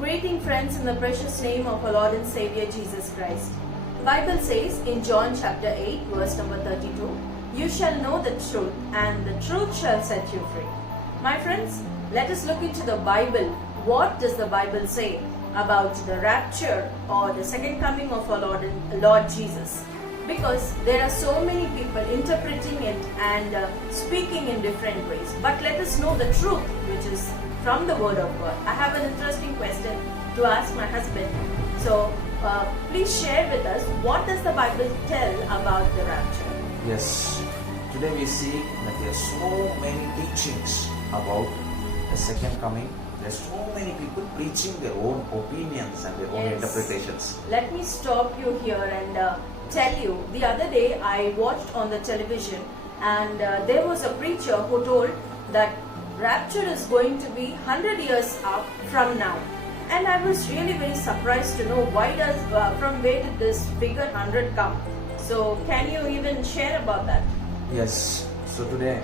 Greeting friends in the precious name of our Lord and Savior Jesus Christ. The Bible says in John chapter 8 verse number 32, "You shall know the truth and the truth shall set you free." My friends, let us look into the Bible. What does the Bible say about the rapture or the second coming of our Lord Jesus? Because there are so many people interpreting it and speaking in different ways. But let us know the truth which is from the Word of God. I have an interesting question to ask my husband. So please share with us, what does the Bible tell about the rapture? Yes, today we see that there are so many teachings about the second coming. There are so many people preaching their own opinions and their own interpretations. Let me stop you here and tell you, the other day I watched on the television and there was a preacher who told that rapture is going to be 100 years up from now. And I was really very surprised to know from where did this figure 100 come? So can you even share about that? Yes, so today,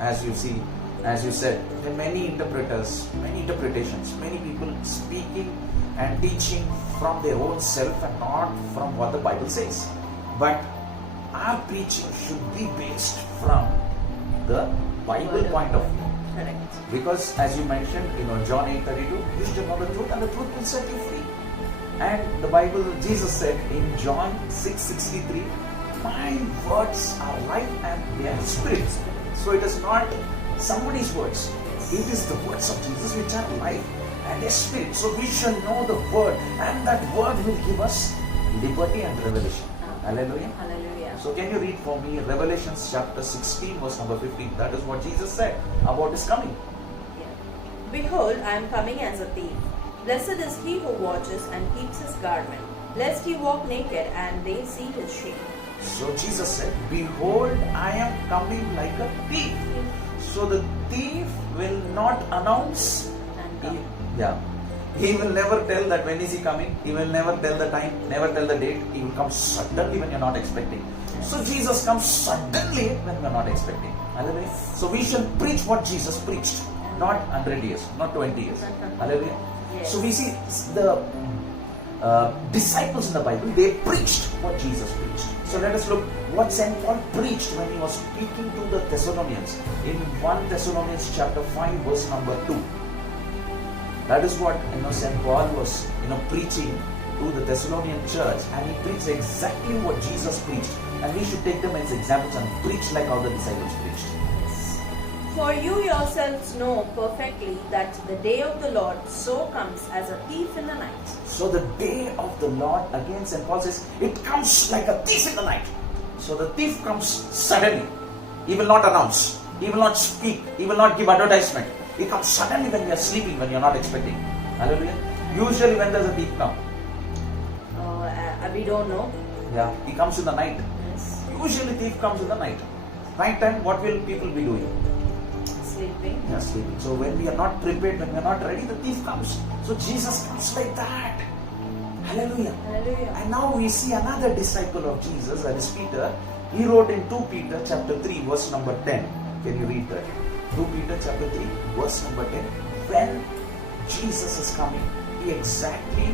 as you see, as you said, there are many interpreters, many interpretations, many people speaking and teaching from their own self and not from what the Bible says. But our preaching should be based from the Bible point of view. Correct. Because as you mentioned, John 8:32, you should know the truth and the truth will set you free. And the Bible, Jesus said in John 6:63, "My words are life and they are spirit." So it is not somebody's words. It is the words of Jesus which are life and a spirit. So we shall know the word, and that word will give us liberty and revelation. Hallelujah. Hallelujah. So can you read for me Revelation chapter 16 verse number 15? That is what Jesus said about his coming. Yeah. "Behold, I am coming as a thief. Blessed is he who watches and keeps his garment, lest he walk naked and they see his shame." So Jesus said, "Behold, I am coming like a thief." So the thief will not announce. He will never tell that when is he coming. He will never tell the time, never tell the date. He will come suddenly when you're not expecting. So Jesus comes suddenly when we're not expecting. Hallelujah. So we shall preach what Jesus preached, not 100 years, not 20 years. Hallelujah. Yes. So we see the disciples in the Bible, they preached what Jesus preached. So let us look what St. Paul preached when he was speaking to the Thessalonians in 1 Thessalonians chapter 5 verse number 2. That is what St. Paul was preaching to the Thessalonian church, and he preached exactly what Jesus preached, and we should take them as examples and preach like how the disciples preached. "For you yourselves know perfectly that the day of the Lord so comes as a thief in the night." So the day of the Lord, again St. Paul says, it comes like a thief in the night. So the thief comes suddenly. He will not announce. He will not speak. He will not give advertisement. He comes suddenly when you are sleeping, when you are not expecting. Hallelujah. Usually when does a thief come? We don't know. Yeah, he comes in the night. Yes. Usually thief comes in the night. Night time, what will people be doing? Sleeping. Yeah, sleeping. So when we are not prepared, when we are not ready, the thief comes. So Jesus comes like that. Hallelujah. Hallelujah. And now we see another disciple of Jesus, that is Peter. He wrote in 2 Peter chapter 3 verse number 10. Can you read that? 2 Peter chapter 3 verse number 10. When Jesus is coming, he exactly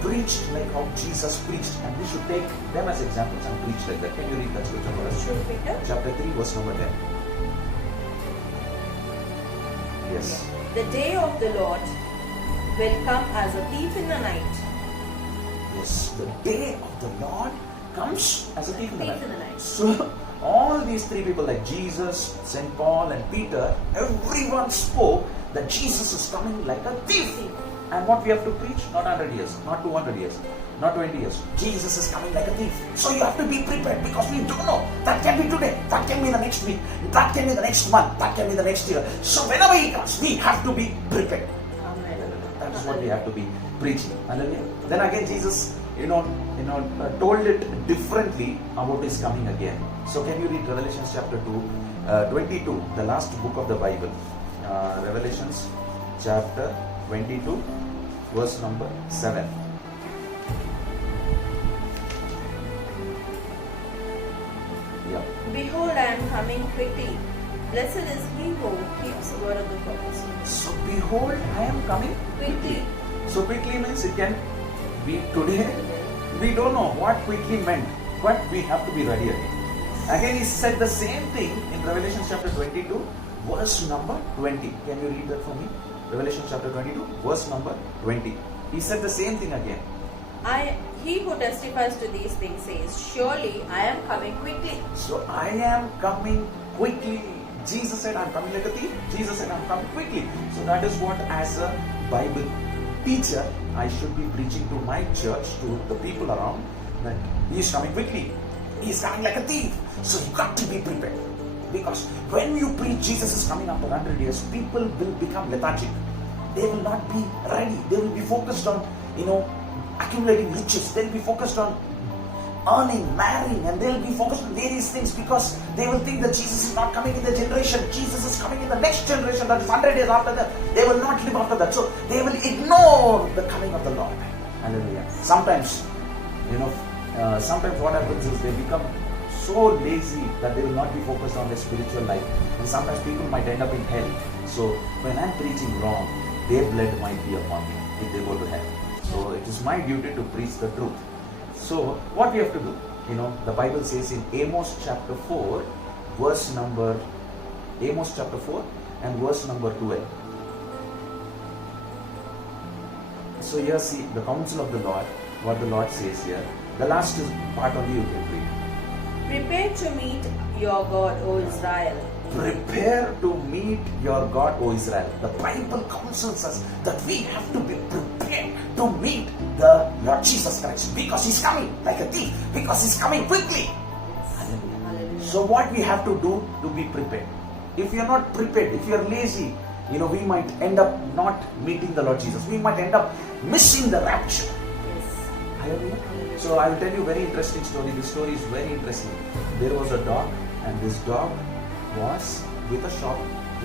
preached like how Jesus preached, and we should take them as examples and preach like that. Can you read that scripture for us? 2 Peter Chapter 3 verse number 10. Yes. "The day of the Lord will come as a thief in the night." Yes, the day of the Lord comes as a thief in the Thief in the night. night. So all these three people like Jesus, St. Paul and Peter, everyone spoke that Jesus is coming like a thief. And what we have to preach? Not 100 years, not 200 years, not 20 years. Jesus is coming like a thief. So you have to be prepared, because we don't know. That can be today, that can be the next week, that can be the next month, that can be the next year. So whenever he comes, we have to be prepared. Amen. That is what we have to be preaching. Hallelujah. Then again Jesus, told it differently about his coming again. So can you read Revelation chapter 2, 22, the last book of the Bible. Revelations chapter 22, verse number 7. Yeah. "Behold, I am coming quickly. Blessed is he who keeps the word of the prophecy." So behold, I am coming Quickly. So quickly means it can be today. We don't know what quickly meant, but we have to be ready again. Again, he said the same thing in Revelation chapter 22, verse number 20. Can you read that for me? Revelation chapter 22, verse number 20. He said the same thing again. He who testifies to these things says, surely I am coming quickly. So I am coming quickly. Jesus said, I'm coming like a thief. Jesus said, I'm coming quickly. So that is what, as a Bible teacher, I should be preaching to my church, to the people around, that he is coming quickly. He is coming like a thief. So you got to be prepared. Because when you preach Jesus is coming after 100 years, people will become lethargic. They will not be ready. They will be focused on, accumulating riches. They will be focused on earning, marrying, and they will be focused on various things because they will think that Jesus is not coming in the generation. Jesus is coming in the next generation, that is 100 years after that. They will not live after that. So they will ignore the coming of the Lord. Hallelujah. Sometimes what happens is they become so lazy that they will not be focused on their spiritual life. And sometimes people might end up in hell. So when I'm preaching wrong, their blood might be upon me if they go to hell. So it is my duty to preach the truth. So what we have to do? The Bible says in Amos chapter 4 and verse number 12. So here see the counsel of the Lord, what the Lord says here. The last part only you can read. Prepare to meet your God, O Israel. Prepare to meet your God, O Israel. The Bible counsels us that we have to be prepared to meet the Lord Jesus Christ, because He's coming like a thief, because He's coming quickly. Hallelujah. So what we have to do to be prepared? If you're not prepared, if you're lazy, we might end up not meeting the Lord Jesus. We might end up missing the rapture. Yes. Hallelujah. So I will tell you a very interesting story. This story is very interesting. There was a dog, and this dog was with a shop,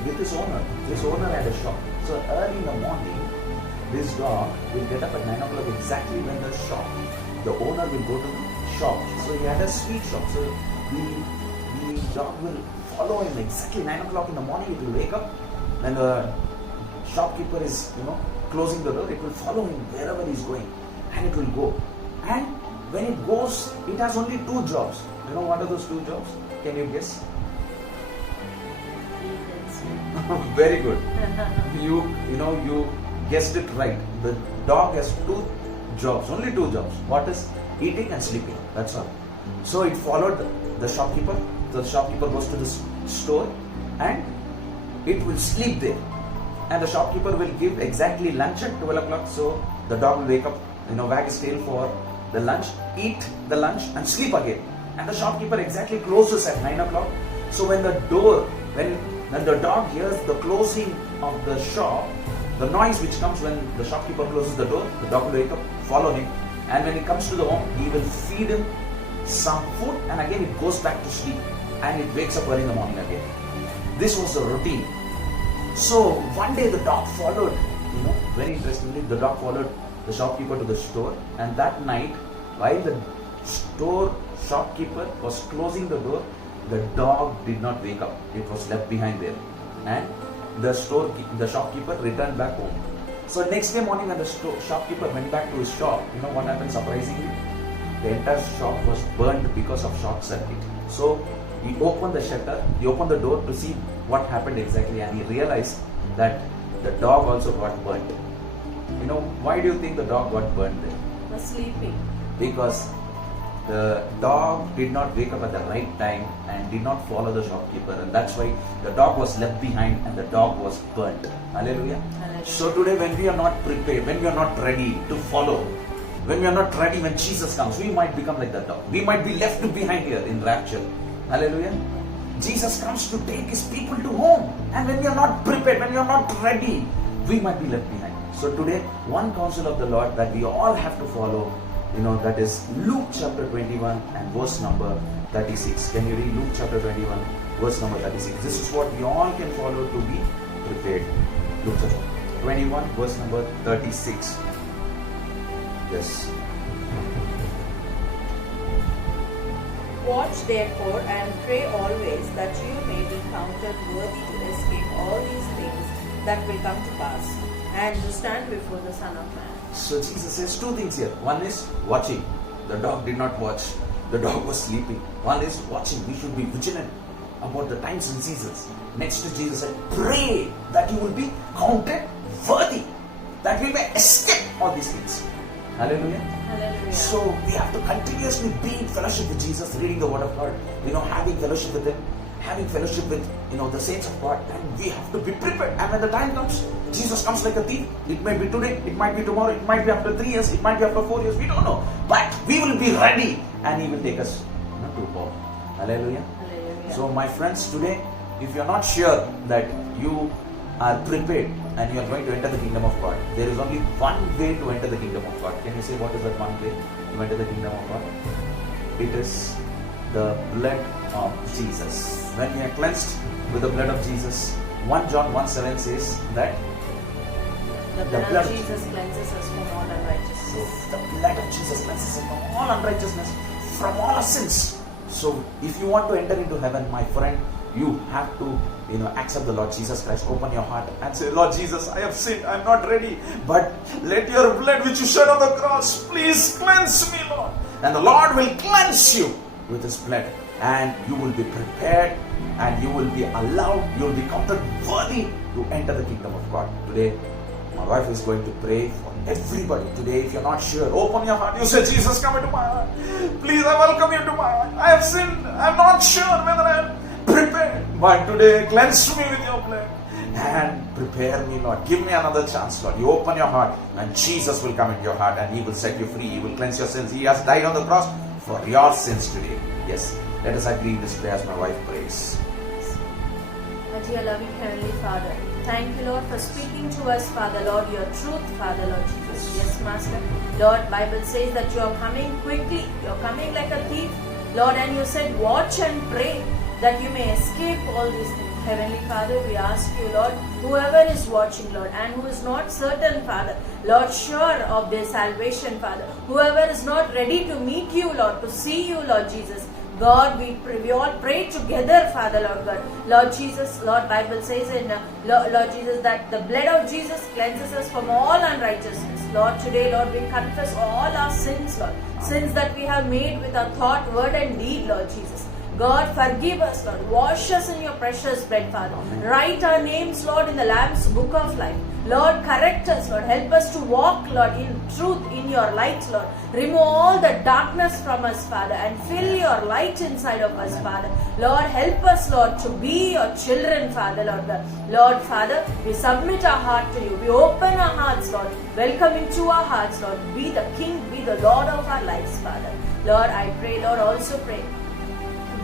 with his owner. His owner had a shop. So early in the morning, this dog will get up at 9 o'clock exactly when the owner will go to the shop. So he had a sweet shop. So the dog will follow him exactly 9 o'clock in the morning. It will wake up. When the shopkeeper is, closing the door, it will follow him wherever he's going. And it will go. And when it goes, it has only 2 jobs. What are those 2 jobs? Can you guess? Very good. You guessed it right. The dog has 2 jobs, only 2 jobs. What is? Eating and sleeping. That's all. So it followed the shopkeeper. The shopkeeper goes to the store and it will sleep there. And the shopkeeper will give exactly lunch at 12 o'clock. So the dog will wake up, wag his tail for the lunch, eat the lunch and sleep again. And the shopkeeper exactly closes at 9 o'clock. So when the dog hears the closing of the shop, the noise which comes when the shopkeeper closes the door, the dog will wake up, follow him, and when he comes to the home, he will feed him some food, and again it goes back to sleep, and it wakes up early in the morning again. This was the routine. So one day the dog followed, very interestingly, the dog followed the shopkeeper to the store, and that night, while the store shopkeeper was closing the door, the dog did not wake up. It was left behind there, and the shopkeeper returned back home. So next day morning, when the shopkeeper went back to his shop, what happened surprisingly? The entire shop was burned because of short circuit. So he opened the shutter, he opened the door to see what happened exactly, and he realized that the dog also got burnt. Why do you think the dog got burnt there? Was sleeping. Because the dog did not wake up at the right time and did not follow the shopkeeper, and that's why the dog was left behind and the dog was burnt. Hallelujah. Hallelujah. So today, when we are not prepared, when we are not ready to follow, when we are not ready when Jesus comes, we might become like that dog. We might be left behind here in rapture. Hallelujah. Jesus comes to take His people to home, and when we are not prepared, when we are not ready, we might be left behind. So today, one counsel of the Lord that we all have to follow, that is Luke chapter 21 and verse number 36. Can you read Luke chapter 21 verse number 36? This is what we all can follow to be prepared. Luke chapter 21 verse number 36. Yes. Watch therefore and pray always, that you may be counted worthy to escape all these things that will come to pass, and to stand before the Son of Man. So Jesus says two things here. One is watching. The dog did not watch. The dog was sleeping. One is watching. We should be vigilant about the times and seasons. Next to Jesus said, pray that you will be counted worthy, that we may escape all these things. Hallelujah. Hallelujah. So we have to continuously be in fellowship with Jesus, reading the Word of God, having fellowship with Him, having fellowship with the saints of God, and we have to be prepared. And when the time comes, Jesus comes like a thief. It may be today, it might be tomorrow, it might be after 3 years, it might be after 4 years, we don't know. But we will be ready, and He will take us to home. Hallelujah. Hallelujah. So my friends, today, if you are not sure that you are prepared and you are going to enter the kingdom of God, there is only one way to enter the kingdom of God. Can you say what is that one way to enter the kingdom of God? It is the blood of Jesus. When we are cleansed with the blood of Jesus, 1 John 1:7 says that the blood of Jesus cleanses us from all unrighteousness. So the blood of Jesus cleanses us from all unrighteousness, from all our sins. So if you want to enter into heaven, my friend, you have to accept the Lord Jesus Christ. Open your heart and say, Lord Jesus, I have sinned, I am not ready, but let your blood which you shed on the cross, please cleanse me, Lord. And the Lord will cleanse you with His blood, and you will be prepared, and you will be allowed, you will be counted worthy to enter the kingdom of God. Today, my wife is going to pray for everybody. Today, if you're not sure, open your heart. You say, Jesus, come into my heart. Please, I welcome you into my heart. I have sinned. I'm not sure whether I am prepared. But today, cleanse me with your blood and prepare me, Lord. Give me another chance, Lord. You open your heart, and Jesus will come into your heart, and He will set you free. He will cleanse your sins. He has died on the cross for your sins today. Yes. Let us agree in this prayer as my wife prays. Our dear loving Heavenly Father, thank you, Lord, for speaking to us, Father, Lord, your truth, Father, Lord Jesus. Yes, Master. Lord, Bible says that you are coming quickly. You are coming like a thief, Lord, and you said, watch and pray that you may escape all these things. Heavenly Father, we ask you, Lord, whoever is watching, Lord, and who is not certain, Father, Lord, sure of their salvation, Father, whoever is not ready to meet you, Lord, to see you, Lord Jesus, God, we all pray together, Father, Lord God. Lord Jesus, Lord, Bible says in Lord Jesus that the blood of Jesus cleanses us from all unrighteousness. Lord, today, Lord, we confess all our sins, Lord. Sins that we have made with our thought, word and deed, Lord Jesus. God, forgive us, Lord. Wash us in your precious blood, Father. Write our names, Lord, in the Lamb's book of life. Lord, correct us, Lord. Help us to walk, Lord, in truth, in your light, Lord. Remove all the darkness from us, Father, and fill your light inside of us, Father. Lord, help us, Lord, to be your children, Father, Lord. Lord, Father, we submit our heart to you. We open our hearts, Lord. Welcome into our hearts, Lord. Be the King, be the Lord of our lives, Father. Lord, I pray, Lord, also pray.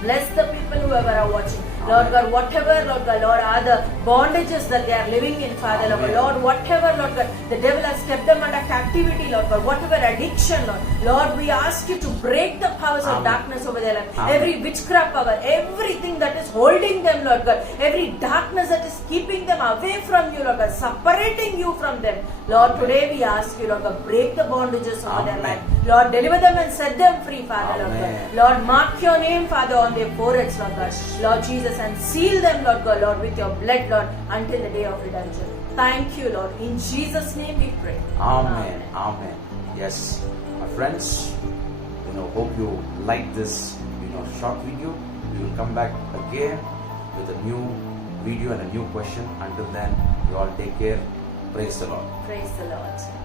Bless the people whoever are watching. Lord God, whatever, Lord God, Lord, are the bondages that they are living in, Father, Lord God, Lord, whatever, Lord God, the devil has kept them under captivity, Lord God, whatever addiction, Lord, we ask you to break the powers of darkness over their life. Every witchcraft power, everything that is holding them, Lord God, every darkness that is keeping them away from you, Lord God, separating you from them. Lord, today we ask you, Lord God, break the bondages over their life. Lord, deliver them and set them free, Father, Lord God. Lord, mark your name, Father, on their foreheads, Lord God. Lord Jesus, and seal them, Lord God, Lord, with your blood, Lord, until the day of redemption. Thank you, Lord. In Jesus' name we pray. Amen. Amen. Yes, my friends, hope you like this, short video. We will come back again with a new video and a new question. Until then, you all take care. Praise the Lord. Praise the Lord.